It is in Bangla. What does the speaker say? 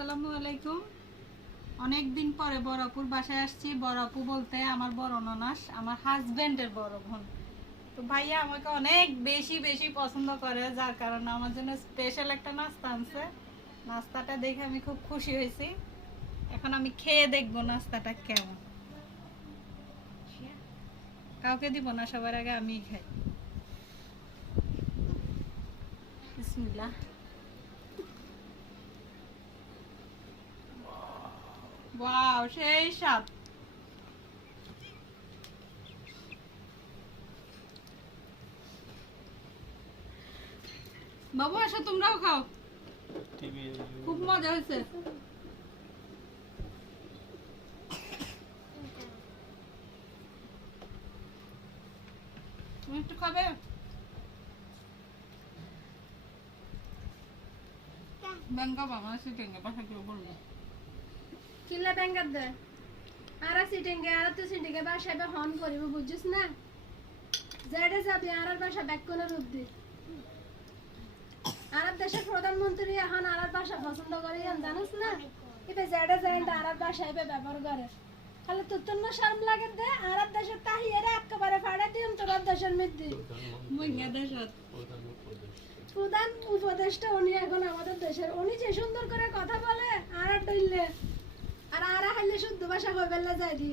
আসসালামু আলাইকুম। অনেক দিন পরে বড়পুর বাসায় আসছি। বড়পু বলতে আমার বড় ননাস, আমার হাজবেন্ডের বড় বোন। তো ভাইয়া আমাকে অনেক বেশি বেশি পছন্দ করে, যার কারণে আমার জন্য স্পেশাল একটা নাস্তা আনছে। নাস্তাটা দেখে আমি খুব খুশি হয়েছি। এখন আমি খেয়ে দেখব নাস্তাটা কেমন। কাউকে দিব না, সবার আগে আমি খাই। বিসমিল্লাহ। ওয়াও সেই স্বাদ বাবু আসো তোমরাও খাও। খুব মজা হয়েছে। একটু খাবে? ব্যাংকা বাবা সিটেঙ্গে পাশা কেউ বলব কিল্লা ব্যাংকার দে। আর সিটিংগে আর তো সিটিংগে বাসায় হন করিব বুঝছিস না? যেটা যাবি আর বাসা ব্যাক করে রূপ দি। আরব দেশের প্রধানমন্ত্রী এখন আরব ভাষা পছন্দ করে জানিস না? এবে যেটা যায় আরব ভাষা এবে ব্যবহার করে। তাহলে তোর তো না শরম লাগে দে আরব দেশের তাহিয়ারে একেবারে ফাড়ে দিন তোর দেশের মধ্যে। মুইঙ্গা দেশত। প্রধান উপদেষ্টা উনি এখন আমাদের দেশের উনি যে সুন্দর করে কথা বলে আর ডইলে আর আর হাইলে শুদ্ধ ভাষা কই বেলা দি